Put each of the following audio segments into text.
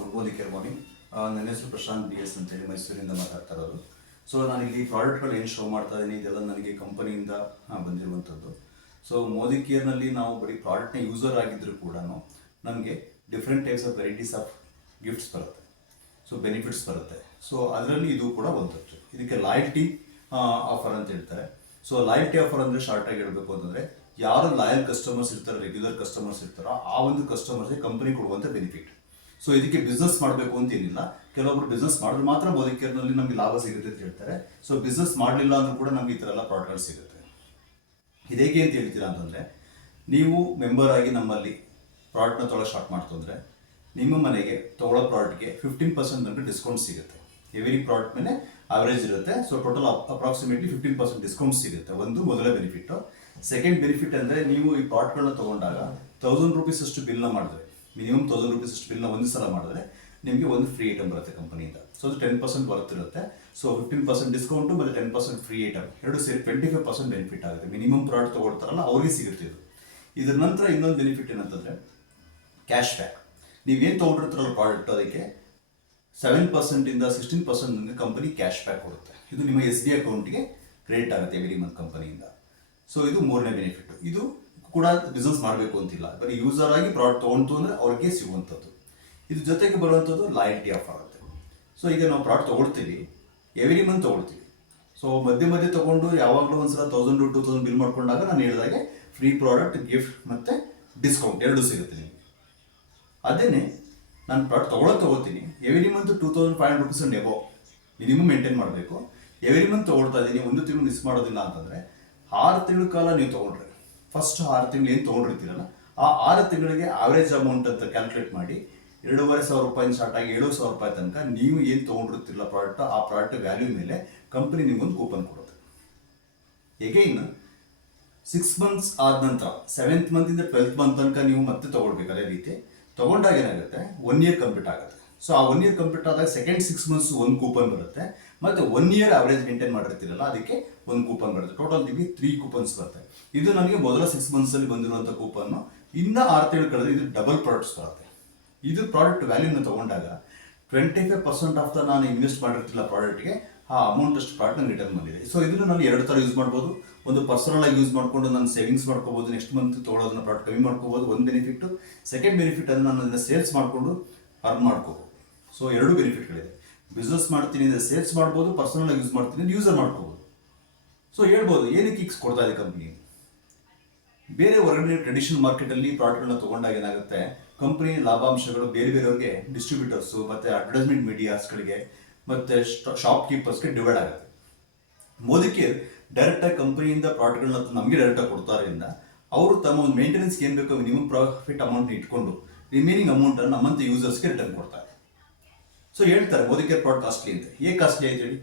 Good morning care morning. ನನ್ನ ಹೆಸರು Prashant BS ಅಂತೇಳಿ ಮೈಸೂರಿಂದ ಮಾತಾಡ್ತಾ ಇರೋದು. ಸೊ ನಾನಿಲ್ಲಿ ಪ್ರಾಡಕ್ಟ್ಗಳು ಏನು ಶೋ ಮಾಡ್ತಾ ಇದ್ದೀನಿ ಇದೆಲ್ಲ ನನಗೆ ಕಂಪನಿಯಿಂದ ಬಂದಿರುವಂಥದ್ದು. ಸೊ ಮೋದಿ ಕೇರ್ನಲ್ಲಿ ನಾವು ಬರೀ ಪ್ರಾಡಕ್ಟ್ನ ಯೂಸರ್ ಆಗಿದ್ದರೂ ಕೂಡ ನಮಗೆ different types of varieties of gifts ಬರುತ್ತೆ, ಸೊ ಬೆನಿಫಿಟ್ಸ್ ಬರುತ್ತೆ. ಸೊ ಅದರಲ್ಲಿ ಇದು ಕೂಡ ಒಂದಷ್ಟು. ಇದಕ್ಕೆ ಲಾಯಲ್ಟಿ ಆಫರ್ ಅಂತ ಹೇಳ್ತಾರೆ. ಸೊ ಲಾಯಲ್ಟಿ ಆಫರ್ ಅಂದರೆ ಶಾರ್ಟಾಗಿ ಹೇಳಬೇಕು ಅಂತಂದರೆ, ಯಾರು ಲಾಯಲ್ ಕಸ್ಟಮರ್ಸ್ ಇರ್ತಾರೆ, ರೆಗ್ಯುಲರ್ ಕಸ್ಟಮರ್ಸ್ ಇರ್ತಾರೋ ಆ ಒಂದು ಕಸ್ಟಮರ್ಸ್ಗೆ ಕಂಪನಿ ಕೊಡುವಂಥ ಬೆನಿಫಿಟ್. ಸೊ ಇದಕ್ಕೆ ಬಿಸ್ನೆಸ್ ಮಾಡಬೇಕು ಅಂತ ಏನಿಲ್ಲ. ಕೆಲವೊಬ್ರು ಬಿಸ್ನೆಸ್ ಮಾಡಿದ್ರೆ ಮಾತ್ರ ಮೋದಿ ಕೇರ್ನಲ್ಲಿ ನಮಗೆ ಲಾಭ ಸಿಗುತ್ತೆ ಅಂತ ಹೇಳ್ತಾರೆ. ಸೊ ಬಿಸ್ನೆಸ್ ಮಾಡಲಿಲ್ಲ ಅಂದ್ರೂ ಕೂಡ ನಮ್ಗೆ ಈ ಥರ ಎಲ್ಲ ಪ್ರಾಡಕ್ಟ್ಗಳು ಸಿಗುತ್ತೆ. ಇದೇಗೆ ಅಂತ ಹೇಳ್ತೀರಾ ಅಂತಂದರೆ, ನೀವು ಮೆಂಬರ್ ಆಗಿ ನಮ್ಮಲ್ಲಿ ಪ್ರಾಡಕ್ಟ್ನ ತೊಗೊಳ್ಳೋ ಸ್ಟಾರ್ಟ್ ಮಾಡ್ತಂದ್ರೆ ನಿಮ್ಮ ಮನೆಗೆ ತೊಗೊಳ್ಳೋ ಪ್ರಾಡಕ್ಟ್ಗೆ 15% ತನಕ ಡಿಸ್ಕೌಂಟ್ ಸಿಗುತ್ತೆ. ಎವ್ರಿ ಪ್ರಾಡಕ್ಟ್ ಮೇಲೆ ಅವರೇಜ್ ಇರುತ್ತೆ. ಸೊ ಟೋಟಲ್ ಅಪ್ರಾಕ್ಸಿಮೇಟ್ಲಿ 15% ಡಿಸ್ಕೌಂಟ್ ಸಿಗುತ್ತೆ. ಒಂದು ಮೊದಲ ಬೆನಿಫಿಟ್ಟು. ಸೆಕೆಂಡ್ ಬೆನಿಫಿಟ್ ಅಂದರೆ, ನೀವು ಈ ಪ್ರಾಡಕ್ಟ್ಗಳನ್ನ ತೊಗೊಂಡಾಗ 1000 ರೂಪೀಸ್ ಅಷ್ಟು ಬಿಲ್ನ ಮಾಡಿದ್ರೆ, ಮಿನಿಮಮ್ 1000 ರೂಪೀಸ್ ಅಷ್ಟು ಬಿಲ್ನ ಒಂದು ಸಲ ಮಾಡಿದ್ರೆ ನಿಮಗೆ ಒಂದು ಫ್ರೀ ಐಟಮ್ ಬರುತ್ತೆ ಕಂಪನಿಯಿಂದ. ಸೊ ಅದು 10% ಬರ್ತಿರುತ್ತೆ. ಸೊ 15% ಡಿಸ್ಕೌಂಟು ಮತ್ತು 10% ಫ್ರೀ ಐಟಮ್ ಎರಡು ಸೇರಿ 25% ಬೆನಿಫಿಟ್ ಆಗುತ್ತೆ. ಮಿನಿಮಮ್ ಪ್ರಾಡಕ್ಟ್ ತೊಗೊಳ್ತಾರಲ್ಲ ಅವ್ರಿಗೆ ಸಿಗುತ್ತೆ ಇದು. ಇದ್ರ ನಂತರ ಇನ್ನೊಂದು ಬೆನಿಫಿಟ್ ಏನಂತಂದರೆ ಕ್ಯಾಶ್ ಬ್ಯಾಕ್. ನೀವೇನು ತೊಗೊಂಡಿರ್ತಾರಲ್ಲ ಪ್ರಾಡಕ್ಟ್, ಅದಕ್ಕೆ 7% ಇಂದ 16% ಕಂಪನಿ ಕ್ಯಾಶ್ ಬ್ಯಾಕ್ ಕೊಡುತ್ತೆ. ಇದು ನಿಮ್ಮ SB ಅಕೌಂಟಿಗೆ ಕ್ರೆಡಿಟ್ ಆಗುತ್ತೆ ಎವ್ರಿ ಮಂತ್ ಕಂಪನಿಯಿಂದ. ಸೊ ಇದು ಮೂರನೇ ಬೆನಿಫಿಟ್. ಇದು ಕೂಡ ಬಿಸ್ನೆಸ್ ಮಾಡಬೇಕು ಅಂತಿಲ್ಲ, ಬರೀ ಯೂಸರ್ ಆಗಿ ಪ್ರಾಡಕ್ಟ್ ತೊಗೊಂಡು ಅಂದರೆ ಅವ್ರಿಗೆ ಸಿಗುವಂಥದ್ದು. ಇದು ಜೊತೆಗೆ ಬರುವಂಥದ್ದು ಲಾಯಲ್ಟಿ ಆಫರ್ ಆಗುತ್ತೆ. ಸೊ ಈಗ ನಾವು ಪ್ರಾಡಕ್ಟ್ ತೊಗೊಳ್ತೀವಿ, ಎವ್ರಿ ಮಂತ್ ತೊಗೊಳ್ತೀವಿ. ಸೊ ಮಧ್ಯೆ ಮಧ್ಯೆ ತೊಗೊಂಡು ಯಾವಾಗಲೂ ಒಂದ್ಸಲ 1000 2000 ಬಿಲ್ ಮಾಡ್ಕೊಂಡಾಗ ನಾನು ಹೇಳಿದಾಗೆ ಫ್ರೀ ಪ್ರಾಡಕ್ಟ್, ಗಿಫ್ಟ್ ಮತ್ತು ಡಿಸ್ಕೌಂಟ್ ಎರಡೂ ಸಿಗುತ್ತೆ ನಿಮಗೆ. ಅದೇನೇ ನಾನು ಪ್ರಾಡಕ್ಟ್ ತೊಗೊಳ್ತೀನಿ, every month 2500 rupees and above minimum maintain ಮಾಡಬೇಕು. ಎವ್ರಿ ಮಂತ್ ತೊಗೊಳ್ತಾ ಇದ್ದೀನಿ, ಒಂದು ತಿಂಗಳು ಮಿಸ್ ಮಾಡೋದಿಲ್ಲ ಅಂತಂದರೆ 6 ತಿಂಗಳ ಕಾಲ ನೀವು ತೊಗೊಂಡ್ರೆ, ಫಸ್ಟ್ 6 ತಿಂಗಳು ಏನು ತೊಗೊಂಡಿರ್ತೀರಲ್ಲ ಆ 6 ತಿಂಗಳಿಗೆ ಆವ್ರೇಜ್ ಅಮೌಂಟ್ ಅಂತ ಕ್ಯಾಲ್ಕುಲೇಟ್ ಮಾಡಿ 2500 ರೂಪಾಯಿ ಸ್ಟಾರ್ಟ್ ಆಗಿ 7000 ರೂಪಾಯಿ ತನಕ ನೀವು ಏನು ತೊಗೊಂಡಿರ್ತಿರಲ್ಲ ಪ್ರಾಡಕ್ಟ್, ಆ ಪ್ರಾಡಕ್ಟ್ ವ್ಯಾಲ್ಯೂ ಮೇಲೆ ಕಂಪನಿ ನಿಮಗೊಂದು ಕೂಪನ್ ಕೊಡುತ್ತೆ. ಎಗೈನ್ 6 ಮಂತ್ಸ್ ಆದ ನಂತರ 7th ಮಂತಿಂದ 12th ಮಂತ್ ತನಕ ನೀವು ಮತ್ತೆ ತೊಗೊಳ್ಬೇಕು. ಅದೇ ರೀತಿ ತೊಗೊಂಡಾಗ ಏನಾಗುತ್ತೆ, 1 ಇಯರ್ ಕಂಪ್ಲೀಟ್ ಆಗುತ್ತೆ. ಸೊ ಆ 1 ಇಯರ್ ಕಂಪ್ಲೀಟ್ ಆದಾಗ ಸೆಕೆಂಡ್ 6 ಮಂತ್ಸ್ ಒಂದು ಕೂಪನ್ ಬರುತ್ತೆ, ಮತ್ತು 1 ಇಯರ್ ಅವರೇಜ್ ಮೇಂಟೈನ್ ಮಾಡಿರ್ತೀರಲ್ಲ ಅದಕ್ಕೆ ಒಂದು ಕೂಪನ್ ಬರುತ್ತೆ. ಟೋಟಲ್ ನಿಮಗೆ 3 ಕೂಪನ್ಸ್ ಬರುತ್ತೆ. ಇದು ನನಗೆ ಮೊದಲ 6 ಮಂತ್ಸಲ್ಲಿ ಬಂದಿರುವಂಥ ಕೂಪನ್ನು. ಇನ್ನು 6 ತಿಂಗಳು ಕಳೆದ್ರೆ ಇದು ಡಬಲ್ ಪ್ರಾಡಕ್ಟ್ಸ್ ಬರುತ್ತೆ. ಇದು ಪ್ರಾಡಕ್ಟ್ ವ್ಯಾಲ್ಯೂನ ತೊಗೊಂಡಾಗ 25% ಆಫ್ ದ ನಾನು ಇನ್ವೆಸ್ಟ್ ಮಾಡಿರ್ತಿಲ್ಲ ಪ್ರಾಡಕ್ಟ್ಗೆ, ಆ ಅಮೌಂಟ್ ಅಷ್ಟು ಪ್ರಾಡಕ್ಟ್ ನಂಗೆ ರಿಟರ್ನ್ ಬಂದಿದೆ. ಸೊ ಇದನ್ನು ನಾನು 2 ಥರ ಯೂಸ್ ಮಾಡ್ಬೋದು. ಒಂದು ಪರ್ಸನಲ್ ಆಗಿ ಯೂಸ್ ಮಾಡಿಕೊಂಡು ನಾನು ಸೇವಿಂಗ್ಸ್ ಮಾಡ್ಕೋಬೋದು, ನೆಕ್ಸ್ಟ್ ಮಂತ್ ತೊಗೊಳೋದನ್ನ ಪ್ರಾಡಕ್ಟ್ ಕಮ್ಮಿ ಮಾಡ್ಕೋಬೋದು, ಒಂದು ಬೆನಿಫಿಟ್ಟು. ಸೆಕೆಂಡ್ ಬೆನಿಫಿಟ್ ಅಂದರೆ ನಾನು ಅದನ್ನು ಸೇಲ್ಸ್ ಮಾಡಿಕೊಂಡು ಅರ್ನ್ ಮಾಡ್ಕೋಬೋದು. ಸೊ 2 ಬೆನಿಫಿಟ್ಗಳಿದೆ. ಬಿಸ್ನೆಸ್ ಮಾಡ್ತೀನಿ ಅಂದರೆ ಸೇಲ್ಸ್ ಮಾಡ್ಬೋದು, ಪರ್ಸನಲ್ ಆಗಿ ಯೂಸ್ ಮಾಡ್ತೀನಿ ಅಂದರೆ ಯೂಸರ್ ಮಾಡ್ಕೋಬೋದು. ಸೊ ಹೇಳ್ಬೋದು ಏನಕ್ಕೆ ಕಿಕ್ಸ್ ಕೊಡ್ತಾ ಇದೆ ಕಂಪ್ನಿ. ಬೇರೆ ಹೊರಗಡೆ ಟ್ರೆಡಿಷನಲ್ ಮಾರ್ಕೆಟಲ್ಲಿ ಪ್ರಾಡಕ್ಟ್ಗಳನ್ನ ತೊಗೊಂಡಾಗ ಏನಾಗುತ್ತೆ, ಕಂಪ್ನಿ ಲಾಭಾಂಶಗಳು ಬೇರೆ ಬೇರೆಯವ್ರಿಗೆ, ಡಿಸ್ಟ್ರಿಬ್ಯೂಟರ್ಸು ಮತ್ತು ಅಡ್ವರ್ಟೈಸ್ಮೆಂಟ್ ಮೀಡಿಯಾಸ್ಗಳಿಗೆ ಮತ್ತು ಶಾಪ್ ಕೀಪರ್ಸ್ಗೆ ಡಿವೈಡ್ ಆಗುತ್ತೆ. ಮೋದಿ ಕೇರ್ ಡೈರೆಕ್ಟಾಗಿ ಕಂಪನಿಯಿಂದ ಪ್ರಾಡಕ್ಟ್ಗಳನ್ನ ನಮಗೆ ಡೈರೆಕ್ಟಾಗಿ ಕೊಡ್ತಾರಿಂದ ಅವರು ತಮ್ಮ ಒಂದು ಮೇಂಟೆನೆನ್ಸ್ಗೆ ಏನು ಬೇಕೋ ಮಿನಿಮಮ್ ಪ್ರಾಫಿಟ್ ಅಮೌಂಟ್ ಇಟ್ಕೊಂಡು ರಿಮೈನಿಂಗ್ ಅಮೌಂಟನ್ನು ನಮ್ಮಂಥ ಯೂಸರ್ಸ್ಗೆ ರಿಟರ್ನ್ ಕೊಡ್ತಾರೆ. ಸೊ ಹೇಳ್ತಾರೆ ಮೋದಿ ಕೇರ್ ಪ್ರಾಡಕ್ಟ್ ಕಾಸ್ಟ್ಲಿ ಅಂತ. ಹೇಗೆ ಕಾಸ್ಟ್ಲಿ ಆಯ್ತು ಹೇಳಿ.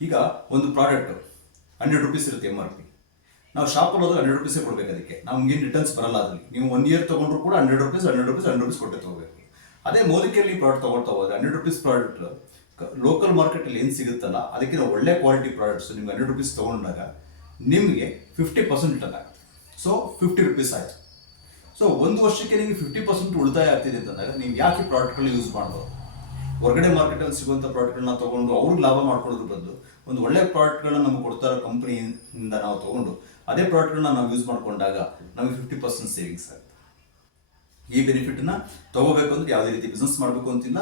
ಈಗ ಒಂದು ಪ್ರಾಡಕ್ಟು 100 ರೂಪೀಸ್ ಇರುತ್ತೆ MRP. ನಾವು ಶಾಪಲ್ಲಿ ಹೋದ್ರೆ 100 ರೂಪೀಸೇ ಕೊಡಬೇಕು. ಅದಕ್ಕೆ ನಮ್ಗೇನು ರಿಟರ್ನ್ಸ್ ಬರಲ್ಲ. ಅದರಲ್ಲಿ ನೀವು 1 ಇಯರ್ ತೊಗೊಂಡ್ರು ಕೂಡ 100 ರೂಪೀಸ್ 100 ರೂಪೀಸ್ ಕೊಟ್ಟೆ ತೊಗೋಬೇಕು. ಅದೇ ಮೋದಿ ಕೇರ್ಲಿ ಪ್ರಾಡಕ್ಟ್ ತೊಗೊಳ್ತಾ ಹೋದ್ರೆ 100 ರೂಪೀಸ್ ಪ್ರಾಡಕ್ಟ್ ಲೋಕಲ್ ಮಾರ್ಕೆಟಲ್ಲಿ ಏನು ಸಿಗುತ್ತಲ್ಲ ಅದಕ್ಕೆ ಒಳ್ಳೆ ಕ್ವಾಲಿಟಿ ಪ್ರಾಡಕ್ಟ್ಸ್ ನಿಮ್ಗೆ 100 ರೂಪೀಸ್ ತೊಗೊಂಡಾಗ ನಿಮಗೆ 50% ರಿಟರ್ನ್ ಆಗುತ್ತೆ. ಸೊ 50 ರೂಪೀಸ್ ಆಯಿತು. ಸೊ ಒಂದು ವರ್ಷಕ್ಕೆ ನಿಮಗೆ 50% ಉಳಿತಾಯ ಆಗ್ತಿದೆ ಅಂತಂದಾಗ ನೀವು ಯಾಕೆ ಪ್ರಾಡಕ್ಟ್ಗಳನ್ನ ಯೂಸ್ ಮಾಡ್ಬೋದು. ಹೊರಗಡೆ ಮಾರ್ಕೆಟಲ್ಲಿ ಸಿಗುವಂಥ ಪ್ರಾಡಕ್ಟ್ಗಳನ್ನ ತೊಗೊಂಡು ಅವ್ರಿಗೆ ಲಾಭ ಮಾಡ್ಕೊಳ್ಳೋದ್ರ ಬದಲು ಒಂದು ಒಳ್ಳೆ ಪ್ರಾಡಕ್ಟ್ಗಳನ್ನ ನಮಗೆ ಕೊಡ್ತಾರೋ ಕಂಪ್ನಿಯಿಂದ ನಾವು ತೊಗೊಂಡು ಅದೇ ಪ್ರಾಡಕ್ಟ್ಗಳನ್ನ ನಾವು ಯೂಸ್ ಮಾಡಿಕೊಂಡಾಗ ನಮಗೆ 50% ಸೇವಿಂಗ್ಸ್ ಆಗುತ್ತೆ. ಈ ಬೆನಿಫಿಟನ್ನ ತೊಗೋಬೇಕು ಅಂದರೆ ಯಾವುದೇ ರೀತಿ ಬಿಸ್ನೆಸ್ ಮಾಡಬೇಕು ಅಂತಿಲ್ಲ,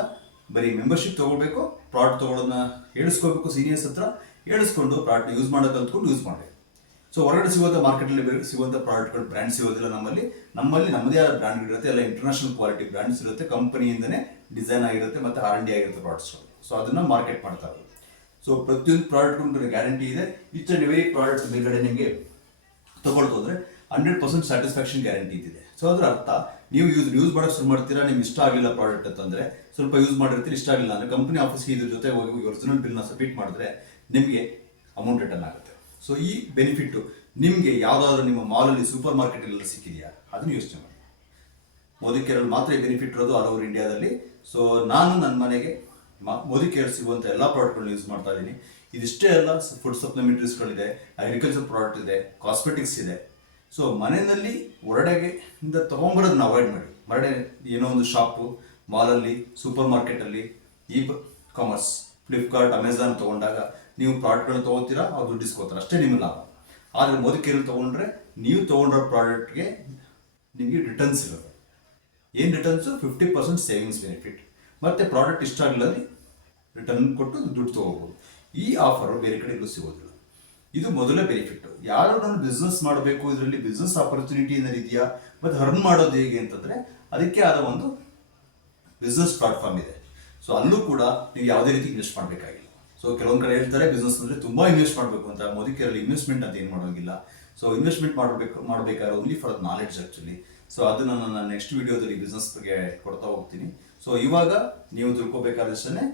ಬರೀ ಮೆಂಬರ್ಶಿಪ್ ತೊಗೊಳ್ಬೇಕು, ಪ್ರಾಡಕ್ಟ್ ತೊಗೊಳೋದನ್ನ ಹೇಳಿಸ್ಕೋಬೇಕು, ಸೀನಿಯರ್ಸ್ ಹತ್ರ ಹೇಳಿಸ್ಕೊಂಡು ಪ್ರಾಡಕ್ಟ್ ಯೂಸ್ ಮಾಡೋದು ಕಲ್ತ್ಕೊಂಡು ಯೂಸ್ ಮಾಡಬೇಕು. ಸೊ ಹೊರಗಡೆ ಸಿಗುವಂಥ ಮಾರ್ಕೆಟಲ್ಲಿ ಸಿಗುವಂಥ ಪ್ರಾಡಕ್ಟ್ಗಳು ಬ್ರ್ಯಾಂಡ್ ಸಿಗೋದಿಲ್ಲ. ನಮ್ಮಲ್ಲಿ ನಮ್ಮದೇ ಆದ ಬ್ರ್ಯಾಂಡ್ಗಳಿರುತ್ತೆ, ಎಲ್ಲ ಇಂಟರ್ನ್ಯಾಷನಲ್ ಕ್ವಾಲಿಟಿ ಬ್ರ್ಯಾಂಡ್ಸ್ ಇರುತ್ತೆ, ಕಂಪನಿಯಿಂದನೇ ಡಿಸೈನ್ ಆಗಿರುತ್ತೆ ಮತ್ತು R&D ಆಗಿರುತ್ತೆ ಪ್ರಾಡಕ್ಟ್ಸ್ಗಳು. ಸೊ ಅದನ್ನು ಮಾರ್ಕೆಟ್ ಮಾಡ್ತಾ ಇರೋದು. ಸೊ ಪ್ರತಿಯೊಂದು ಪ್ರಾಡಕ್ಟ್ಗೂ ಗ್ಯಾರಂಟಿ ಇದೆ. ಈಚ್ ಆ್ಯಂಡ್ ಎವರಿ ಪ್ರಾಡಕ್ಟ್ ಮೇಲ್ಗಡೆ ನಿಮಗೆ ತೊಗೊಳ್ತು ಅಂದರೆ 100% ಸ್ಯಾಟಿಸ್ಫ್ಯಾಕ್ಷನ್ ಗ್ಯಾರಂಟಿ ಇದೆ. ಸೊ ಅದರ ಅರ್ಥ ನೀವು ಯೂಸ್ ಮಾಡೋಕ್ಕೆ ಶುರು ಮಾಡ್ತೀರಾ, ನಿಮ್ಗೆ ಇಷ್ಟ ಆಗಿಲ್ಲ ಪ್ರಾಡಕ್ಟ್ ಅಂತಂದರೆ ಸ್ವಲ್ಪ ಯೂಸ್ ಮಾಡಿರ್ತೀರಿ, ಇಷ್ಟ ಆಗಿಲ್ಲ ಅಂದರೆ ಕಂಪನಿ ಆಫೀಸ್ಗೆ ಇದ್ರ ಜೊತೆ ಹೋಗಿ ಒರಿಜಿನಲ್ ಬಿಲ್ನ ಸಬ್ಮಿಟ್ ಮಾಡಿದ್ರೆ ನಿಮಗೆ ಅಮೌಂಟ್ ರಿಟರ್ನ್ ಆಗುತ್ತೆ. ಸೊ ಈ ಬೆನಿಫಿಟ್ಟು ನಿಮಗೆ ಯಾವುದಾದ್ರೂ ನಿಮ್ಮ ಮಾಲಲ್ಲಿ ಸೂಪರ್ ಮಾರ್ಕೆಟಲ್ಲೆಲ್ಲ ಸಿಕ್ಕಿದೆಯಾ ಅದನ್ನು ಯೋಚನೆ ಮಾಡಿ. ಮೋದಿ ಕೇರಲ್ಲಿ ಮಾತ್ರ ಈ ಬೆನಿಫಿಟ್ ಇರೋದು ಆಲ್ ಓವರ್ ಇಂಡಿಯಾದಲ್ಲಿ. ಸೊ ನಾನು ನನ್ನ ಮನೆಗೆ ಮೋದಿ ಕೇರ್ ಸಿಗುವಂಥ ಎಲ್ಲ ಪ್ರಾಡಕ್ಟ್ಗಳನ್ನ ಯೂಸ್ ಮಾಡ್ತಾ ಇದ್ದೀನಿ. ಇದಿಷ್ಟೇ ಅಲ್ಲ, ಫುಡ್ ಸಪ್ಲಿಮೆಂಟರೀಸ್ಗಳಿದೆ, ಅಗ್ರಿಕಲ್ಚರ್ ಪ್ರಾಡಕ್ಟ್ ಇದೆ, ಕಾಸ್ಮೆಟಿಕ್ಸ್ ಇದೆ. ಸೊ ಮನೆಯಲ್ಲಿ ಹೊರಗಡೆಯಿಂದ ತೊಗೊಂಬರೋದನ್ನ ಅವಾಯ್ಡ್ ಮಾಡಿ. ಹೊರಗಡೆ ಏನೋ ಒಂದು ಶಾಪು ಮಾಲಲ್ಲಿ, ಸೂಪರ್ ಮಾರ್ಕೆಟಲ್ಲಿ, ಇ ಕಾಮರ್ಸ್, ಫ್ಲಿಪ್ಕಾರ್ಟ್, ಅಮೆಝಾನ್ ತೊಗೊಂಡಾಗ ನೀವು ಪ್ರಾಡಕ್ಟ್ಗಳನ್ನ ತೊಗೋತೀರಾ, ಅವ್ರು ದುಡ್ಡು ಇಸ್ಕೋತಾರೆ, ಅಷ್ಟೇ ನಿಮ್ಮ ಲಾಭ. ಆದರೆ ಮೋದಿ ಕೇರಲ್ಲಿ ತೊಗೊಂಡ್ರೆ ನೀವು ತೊಗೊಂಡಿರೋ ಪ್ರಾಡಕ್ಟ್ಗೆ ನಿಮಗೆ ರಿಟರ್ನ್ಸ್ ಇರುತ್ತೆ. ಏನು ರಿಟರ್ನ್ಸು? 50% ಸೇವಿಂಗ್ಸ್ ಬೆನಿಫಿಟ್, ಮತ್ತು ಪ್ರಾಡಕ್ಟ್ ಇಷ್ಟ ಆಗಲಿ ರಿಟರ್ನ್ ಕೊಟ್ಟು ದುಡ್ಡು ತೊಗೋಬೋದು. ಈ ಆಫರು ಬೇರೆ ಕಡೆ ಎಲ್ಲೂ ಸಿಗೋದಿಲ್ಲ. ಇದು ಮೊದಲೇ ಬೆನಿಫಿಟ್. ಯಾರು ನಾನು ಬಿಸ್ನೆಸ್ ಮಾಡಬೇಕು, ಇದರಲ್ಲಿ ಬಿಸ್ನೆಸ್ ಆಪರ್ಚುನಿಟಿ ಏನಾರು ಇದೆಯಾ, ಮತ್ತು ಅರ್ನ್ ಮಾಡೋದು ಹೇಗೆ ಅಂತಂದರೆ ಅದಕ್ಕೆ ಆದ ಒಂದು ಬಿಸ್ನೆಸ್ ಪ್ಲಾಟ್ಫಾರ್ಮ್ ಇದೆ. ಸೊ ಅಲ್ಲೂ ಕೂಡ ನೀವು ಯಾವುದೇ ರೀತಿ ಇನ್ವೆಸ್ಟ್ ಮಾಡಬೇಕಾಗಿಲ್ಲ. ಸೊ ಕೆಲವೊಂದು ಕಡೆ ಹೇಳ್ತಾರೆ ಬಿಸ್ನೆಸ್ ಅಂದರೆ ತುಂಬ ಇನ್ವೆಸ್ಟ್ ಮಾಡಬೇಕು ಅಂತ. ಮೋದಿ ಕೇರಲ್ಲಿ ಇನ್ವೆಸ್ಟ್ಮೆಂಟ್ ಅಂತ ಏನು ಮಾಡೋಂಗಿಲ್ಲ. ಸೊ ಇನ್ವೆಸ್ಟ್ಮೆಂಟ್ ಮಾಡಬೇಕಾದ್ರೆ only for knowledge actually. So ಅದನ್ನು ನಾನು ನೆಕ್ಸ್ಟ್ ವಿಡಿಯೋದಲ್ಲಿ ಬಿಸ್ನೆಸ್ ಬಗ್ಗೆ ಕೊಡ್ತಾ ಹೋಗ್ತೀನಿ. ಸೊ ಇವಾಗ ನೀವು ತಿಳ್ಕೊಬೇಕಾದಷ್ಟೇ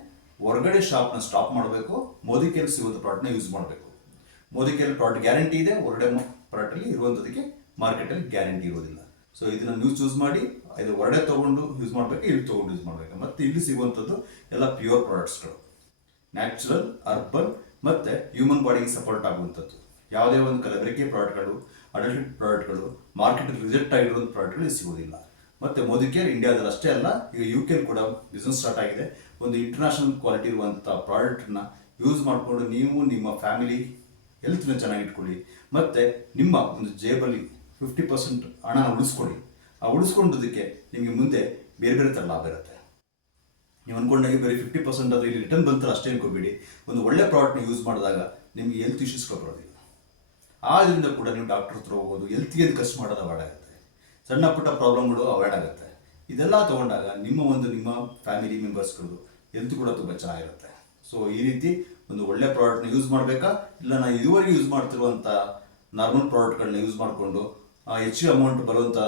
ಹೊರಗಡೆ ಶಾಪ್ನ ಸ್ಟಾಪ್ ಮಾಡಬೇಕು, ಮೋದಿ ಕೇರ್ ಸಿಗೋದು ಪ್ರಾಡಕ್ಟ್ನ ಯೂಸ್ ಮಾಡಬೇಕು. ಮೋದಿ ಕೇರ್ ಪ್ರಾಡಕ್ಟ್ ಗ್ಯಾರಂಟಿ ಇದೆ, ಹೊರಗಡೆ ಪ್ರಾಡಕ್ಟಲ್ಲಿ ಇರುವಂಥದಕ್ಕೆ ಮಾರ್ಕೆಟಲ್ಲಿ ಗ್ಯಾರಂಟಿ ಇರೋದಿಲ್ಲ. ಸೊ ಇದನ್ನು ನೀವು ಚೂಸ್ ಮಾಡಿ, ಇದು ಹೊರಗಡೆ ತೊಗೊಂಡು ಯೂಸ್ ಮಾಡಬೇಕು, ಇಲ್ಲಿ ತೊಗೊಂಡು ಯೂಸ್ ಮಾಡಬೇಕು. ಮತ್ತು ಇಲ್ಲಿ ಸಿಗುವಂಥದ್ದು ಎಲ್ಲ ಪ್ಯೂರ್ ಪ್ರಾಡಕ್ಟ್ಸ್ಗಳು, ನ್ಯಾಚುರಲ್, ಅರ್ಬನ್ ಮತ್ತು ಹ್ಯೂಮನ್ ಬಾಡಿಗೆ ಸಪೋರ್ಟ್ ಆಗುವಂಥದ್ದು. ಯಾವುದೇ ಒಂದು ಕಲಬೆರಕೆ ಪ್ರಾಡಕ್ಟ್ಗಳು, ಅಡಲ್ಟ್ ಪ್ರಾಡಕ್ಟ್ಗಳು, ಮಾರ್ಕೆಟ್ ರಿಜೆಕ್ಟ್ ಆಗಿರುವಂಥ ಪ್ರಾಡಕ್ಟ್ಗಳು ಸಿಗೋದಿಲ್ಲ. ಮತ್ತು ಮೋದಿ ಕೇರ್ ಇಂಡಿಯಾದಲ್ಲಿ ಅಷ್ಟೇ ಅಲ್ಲ, ಈಗ ಯು ಕೆ ಕೂಡ ಬಿಸ್ನೆಸ್ ಸ್ಟಾರ್ಟ್ ಆಗಿದೆ. ಒಂದು ಇಂಟರ್ನ್ಯಾಷನಲ್ ಕ್ವಾಲಿಟಿ ಇರುವಂಥ ಪ್ರಾಡಕ್ಟ್ನ ಯೂಸ್ ಮಾಡಿಕೊಂಡು ನೀವು ನಿಮ್ಮ ಫ್ಯಾಮಿಲಿ ಹೆಲ್ತ್ನ ಚೆನ್ನಾಗಿ ಇಟ್ಕೊಳ್ಳಿ, ಮತ್ತು ನಿಮ್ಮ ಒಂದು ಜೇಬಲ್ಲಿ 50% ಹಣನ ಉಳಿಸ್ಕೊಳ್ಳಿ. ಆ ಉಳಿಸ್ಕೊಂಡೋದಕ್ಕೆ ನಿಮಗೆ ಮುಂದೆ ಬೇರೆ ಬೇರೆ ಥರ ಲಾಭ ಇರುತ್ತೆ. ನೀವು ಅಂದ್ಕೊಂಡಾಗೆ ಬರೀ 50% ಅದು ಇಲ್ಲಿ ರಿಟರ್ನ್ ಬಂತಾರೆ ಅಷ್ಟೇ ಅನ್ಕೋಬೇಡಿ. ಒಂದು ಒಳ್ಳೆ ಪ್ರಾಡಕ್ಟ್ನ ಯೂಸ್ ಮಾಡಿದಾಗ ನಿಮಗೆ ಹೆಲ್ತ್ ಇಶ್ಯೂಸ್ಗಳು ಬರೋದಿಲ್ಲ. ಆದ್ದರಿಂದ ಕೂಡ ನೀವು ಡಾಕ್ಟರ್ ಹತ್ರ ಹೋಗೋದು, ಹೆಲ್ತ್ಗೆ ಖರ್ಚು ಮಾಡೋದು ಅವಾಯ್ಡ್ ಆಗುತ್ತೆ. ಸಣ್ಣ ಪುಟ್ಟ ಪ್ರಾಬ್ಲಮ್ಗಳು ಅವಾಯ್ಡ್ ಆಗುತ್ತೆ. ಇದೆಲ್ಲ ತೊಗೊಂಡಾಗ ನಿಮ್ಮ ಫ್ಯಾಮಿಲಿ ಮೆಂಬರ್ಸ್ಗಳು ಹೆಲ್ತ್ ಕೂಡ ತುಂಬ ಚೆನ್ನಾಗಿರುತ್ತೆ. ಸೊ ಈ ರೀತಿ ಒಂದು ಒಳ್ಳೆ ಪ್ರಾಡಕ್ಟ್ನ ಯೂಸ್ ಮಾಡಬೇಕಾ, ಇಲ್ಲ ನಾನು ಇದುವರೆಗೆ ಯೂಸ್ ಮಾಡ್ತಿರುವಂಥ ನಾರ್ಮಲ್ ಪ್ರಾಡಕ್ಟ್ಗಳನ್ನ ಯೂಸ್ ಮಾಡಿಕೊಂಡು ಹೆಚ್ಚು ಅಮೌಂಟ್ ಬರುವಂಥ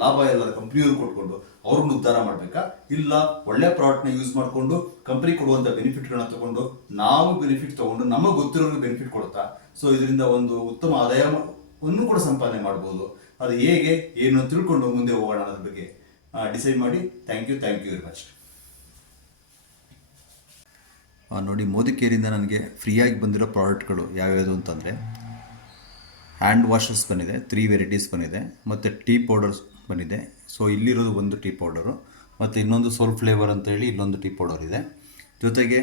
ಲಾಭ ಎಲ್ಲ ಕಂಪ್ನಿಯವ್ರು ಕೊಟ್ಕೊಂಡು ಅವ್ರನ್ನ ಉದ್ಧಾರ ಮಾಡಬೇಕಾ, ಇಲ್ಲ ಒಳ್ಳೆ ಪ್ರಾಡಕ್ಟ್ನ ಯೂಸ್ ಮಾಡಿಕೊಂಡು ಕಂಪ್ನಿ ಕೊಡುವಂಥ ಬೆನಿಫಿಟ್ಗಳನ್ನ ತೊಗೊಂಡು ನಾವು ಬೆನಿಫಿಟ್ ತೊಗೊಂಡು ನಮಗೆ ಗೊತ್ತಿರೋರಿಗೆ ಬೆನಿಫಿಟ್ ಕೊಡ್ತಾ ಸೊ ಇದರಿಂದ ಒಂದು ಉತ್ತಮ ಆದಾಯವನ್ನು ಕೂಡ ಸಂಪಾದನೆ ಮಾಡ್ಬೋದು. ಅದು ಹೇಗೆ ಏನು ತಿಳ್ಕೊಂಡು ಮುಂದೆ ಹೋಗೋಣ ಅನ್ನೋದ್ರ ಬಗ್ಗೆ ಡಿಸೈಡ್ ಮಾಡಿ. Thank you very much. ನೋಡಿ, ಮೋದಿ ಕೇರಿಂದ ನನಗೆ ಫ್ರೀಯಾಗಿ ಬಂದಿರೋ ಪ್ರಾಡಕ್ಟ್ಗಳು ಯಾವ್ಯಾವುದು ಅಂತಂದರೆ, ಹ್ಯಾಂಡ್ ವಾಷಸ್ ಬಂದಿದೆ, 3 ವೆರೈಟೀಸ್ ಬಂದಿದೆ, ಮತ್ತು ಟೀ ಪೌಡರ್ಸ್ ಬಂದಿದೆ. ಸೊ ಇಲ್ಲಿರೋದು ಒಂದು ಟೀ ಪೌಡರು, ಮತ್ತು ಇನ್ನೊಂದು ಸೋಲ್ ಫ್ಲೇವರ್ ಅಂತೇಳಿ ಇಲ್ಲೊಂದು ಟೀ ಪೌಡರ್ ಇದೆ. ಜೊತೆಗೆ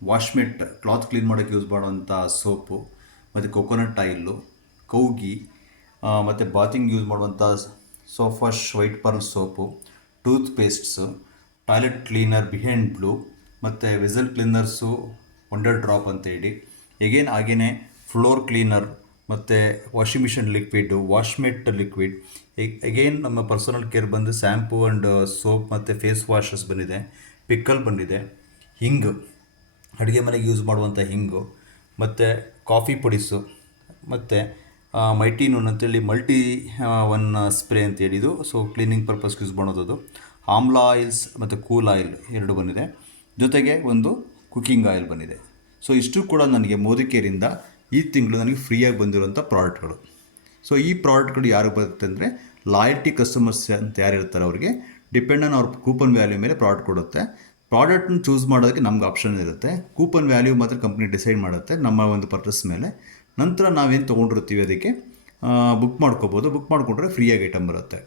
ವಾಶ್ಮೆಟ್, ಕ್ಲಾತ್ ಕ್ಲೀನ್ ಮಾಡೋಕ್ಕೆ ಯೂಸ್ ಮಾಡುವಂಥ ಸೋಪು, ಮತ್ತು ಕೊಕೊನಟ್ ಆಯಿಲ್ಲು, ಕೌಗಿ, ಮತ್ತು ಬಾತಿಂಗ್ ಯೂಸ್ ಮಾಡುವಂಥ ಸೋಫಾಶ್ white pearl soap, tooth pastes, toilet cleaner behind blue, ಮತ್ತು ವೆಸಲ್ ಕ್ಲೀನರ್ಸು ವಂಡರ್ ಡ್ರಾಪ್ ಅಂತೇಳಿ, ಹಾಗೇ ಫ್ಲೋರ್ ಕ್ಲೀನರ್, ಮತ್ತು washing machine liquid, Washmate liquid, again ನಮ್ಮ ಪರ್ಸನಲ್ ಕೇರ್ ಬಂದು ಸ್ಯಾಂಪು ಆ್ಯಂಡ್ ಸೋಪ್ ಮತ್ತು ಫೇಸ್ ವಾಷಸ್ ಬಂದಿದೆ, ಪಿಕ್ಕಲ್ ಬಂದಿದೆ, ಹಿಂಗು, ಅಡುಗೆ ಮನೆಗೆ ಯೂಸ್ ಮಾಡುವಂಥ ಹಿಂಗು, ಮತ್ತು ಕಾಫಿ ಪುಡಿಸು, ಮತ್ತು ಮೈಟಿ ನೂನ್ ಅಂತೇಳಿ ಮಲ್ಟಿ ಒನ್ ಸ್ಪ್ರೇ ಅಂತೇಳಿದು, ಸೊ ಕ್ಲೀನಿಂಗ್ ಪರ್ಪಸ್ಗೆ ಯೂಸ್ ಮಾಡೋದು, ಆಮ್ಲಾ ಆಯಿಲ್ಸ್ ಮತ್ತು ಕೂಲ್ ಆಯಿಲ್ 2 ಬಂದಿದೆ. ಜೊತೆಗೆ ಒಂದು ಕುಕ್ಕಿಂಗ್ ಆಯಿಲ್ ಬಂದಿದೆ. ಸೊ ಇಷ್ಟು ಕೂಡ ನನಗೆ ಮೋದಿ ಕೇರಿಂದ ಈ ತಿಂಗಳು ನನಗೆ ಫ್ರೀಯಾಗಿ ಬಂದಿರುವಂಥ ಪ್ರಾಡಕ್ಟ್ಗಳು. ಸೊ ಈ ಪ್ರಾಡಕ್ಟ್ಗಳು ಯಾರಿಗೆ ಬರುತ್ತೆ ಅಂದರೆ, ಲಾಯಲ್ಟಿ ಕಸ್ಟಮರ್ಸ್ ಅಂತ ಯಾರು ಇರ್ತಾರೆ ಅವರಿಗೆ ಡಿಪೆಂಡ್ ಆನ್ ಅವ್ರ ಕೂಪನ್ ವ್ಯಾಲ್ಯೂ ಮೇಲೆ ಪ್ರಾಡಕ್ಟ್ ಕೊಡುತ್ತೆ. ಪ್ರಾಡಕ್ಟ್ನ ಚೂಸ್ ಮಾಡೋದಕ್ಕೆ ನಮ್ಗೆ ಆಪ್ಷನ್ ಇರುತ್ತೆ. ಕೂಪನ್ ವ್ಯಾಲ್ಯೂ ಮಾತ್ರ ಕಂಪ್ನಿ ಡಿಸೈಡ್ ಮಾಡುತ್ತೆ ನಮ್ಮ ಒಂದು ಪರ್ಪಸ್ ಮೇಲೆ. ನಂತರ ನಾವೇನು ತೊಗೊಂಡಿರ್ತೀವಿ ಅದಕ್ಕೆ ಬುಕ್ ಮಾಡ್ಕೋಬೋದು. ಬುಕ್ ಮಾಡಿಕೊಂಡ್ರೆ ಫ್ರೀಯಾಗಿ ಐಟಮ್ ಬರುತ್ತೆ.